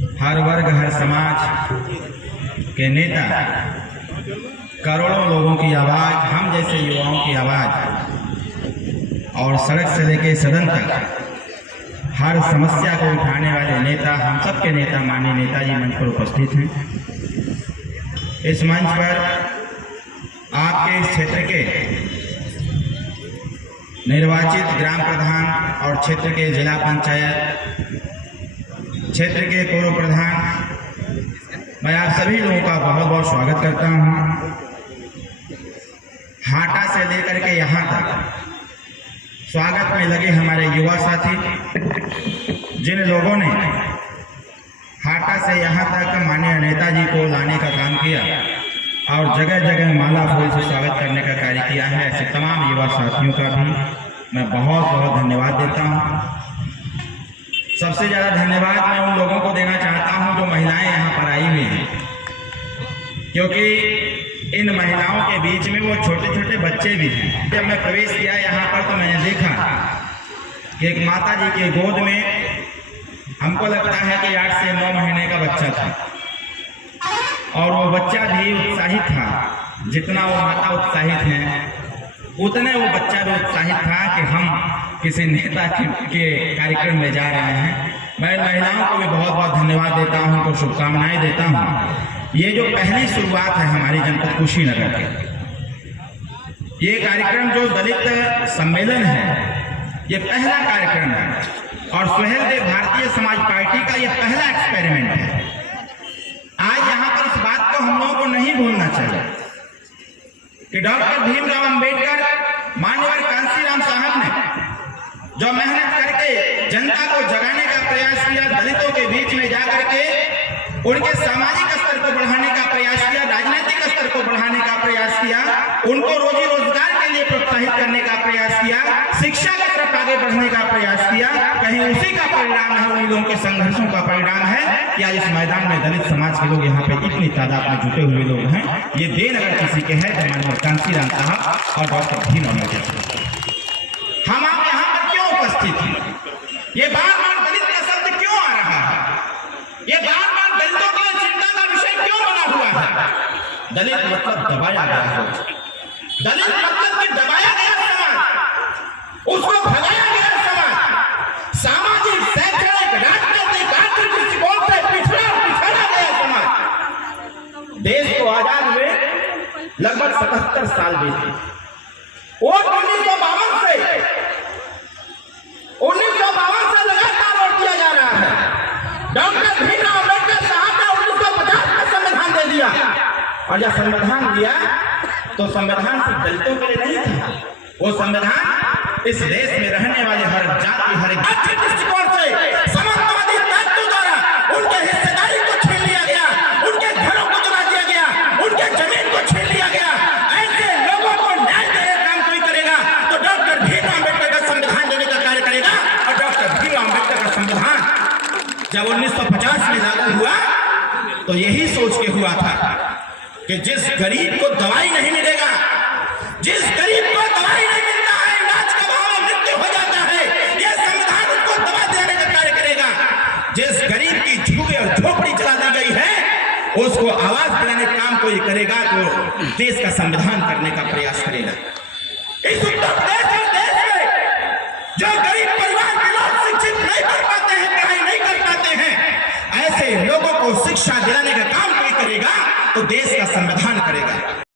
हर वर्ग हर समाज के नेता, करोड़ों लोगों की आवाज़, हम जैसे युवाओं की आवाज़ और सड़क से लेकर सदन तक हर समस्या को उठाने वाले नेता, हम सब के नेता माननीय नेताजी मंच पर उपस्थित हैं। इस मंच पर आपके इस क्षेत्र के निर्वाचित ग्राम प्रधान और क्षेत्र के जिला पंचायत क्षेत्र के पूर्व प्रधान, मैं आप सभी लोगों का बहुत बहुत स्वागत करता हूं। हाटा से लेकर के यहाँ तक स्वागत में लगे हमारे युवा साथी, जिन लोगों ने हाटा से यहाँ तक माननीय नेताजी को लाने का काम किया और जगह जगह माला फूल से स्वागत करने का कार्य किया है, ऐसे तमाम युवा साथियों का भी मैं बहुत बहुत धन्यवाद देता हूँ। सबसे ज़्यादा धन्यवाद मैं उन लोगों को देना चाहता हूँ जो महिलाएं यहाँ पर आई हुई हैं, क्योंकि इन महिलाओं के बीच में वो छोटे छोटे बच्चे भी हैं। जब मैं प्रवेश किया यहाँ पर तो मैंने देखा कि एक माता जी के गोद में हमको लगता है कि 8 से 9 महीने का बच्चा था और वो बच्चा भी उत्साहित था। जितना वो माता उत्साहित है उतने वो बच्चा भी उत्साहित था कि हम किसी नेता के कार्यक्रम में जा रहे हैं। मैं महिलाओं को भी बहुत बहुत धन्यवाद देता हूं, उनको शुभकामनाएं देता हूं। ये जो पहली शुरुआत है हमारी जनपद कुशीनगर के, ये कार्यक्रम जो दलित सम्मेलन है, ये पहला कार्यक्रम है और सुहेलदेव भारतीय समाज पार्टी का ये पहला एक्सपेरिमेंट है। आज यहाँ पर इस बात को हम लोगों को नहीं भूलना चाहिए कि डॉक्टर भीमराव अंबेडकर, मान्यवर कांशीराम साहब ने जो मेहनत करके जनता को जगाने का प्रयास किया, दलितों के बीच में जाकर के उनके सामाजिक स्तर को बढ़ाने का प्रयास किया, राजनीतिक स्तर को बढ़ाने का प्रयास किया, उनको रोजी रोजगार के लिए प्रोत्साहित करने का प्रयास किया, शिक्षा की तरफ आगे बढ़ने का प्रयास किया, कहीं उसी का परिणाम है, उन लोगों के संघर्षों का परिणाम है कि आज इस मैदान में दलित समाज के लोग यहाँ पे इतनी तादाद में जुटे हुए लोग हैं। ये देन अगर किसी के है तो माननीय कांशीराम साहब और डॉक्टर भीमराव अम्बेडकर। हम आप यहाँ पर क्यों उपस्थित हैं? ये बार बार दलित का शब्द क्यों आ रहा है? ये बार बार दलितों के लिए चिंता का विषय क्यों बना हुआ है? दलित मतलब दबाया गया है, दलित मतलब कि दबाया गया समाज, उसको भगाया गया समाज, सामाजिक, शैक्षणिक, राजनीतिक, आर्थिक दृष्टिकोण से पिछड़ा गया समाज। देश को आजाद हुए लगभग 77 साल बीते। वोट 1952 से लगातार वोट दिया जा रहा है। डॉक्टर भीमराव अम्बेडकर साहब ने 1950 में संविधान दे दिया और जब संविधान दिया तो संविधान सिर्फ दलितों के लिए नहीं था, वो संविधान इस देश में रहने वाले हर जाति, हर आर्थिक दृष्टिकोण से समाजवादी तत्वों द्वारा उनके हिस्सेदारी को छीन लिया गया, उनके घरों को जला दिया गया, उनके जमीन को छीन लिया गया। ऐसे लोगों को न्याय देने का काम कोई करेगा तो डॉक्टर भीमराव अम्बेडकर का संविधान देने का कार्य करेगा। और डॉक्टर भीमराव अम्बेडकर का संविधान जब 1950 में लागू हुआ तो यही सोच के हुआ था कि जिस गरीब को दवाई नहीं मिलेगा, जिस गरीब को दवाई नहीं मिलता है, इलाज का भाव में मृत्यु हो जाता है, यह संविधान उसको दवा देने का कार्य करेगा। जिस गरीब की झुग्गी और झोपड़ी जला दी गई है उसको आवाज दिलाने का काम कोई करेगा तो देश का संविधान करने का प्रयास करेगा। इस उत्तर प्रदेश और देश में जो गरीब परिवार के लोग शिक्षित नहीं कर पाते हैं, पढ़ाई नहीं कर पाते हैं, ऐसे लोगों को शिक्षा दिलाने का काम कोई करेगा तो देश का संविधान करेगा।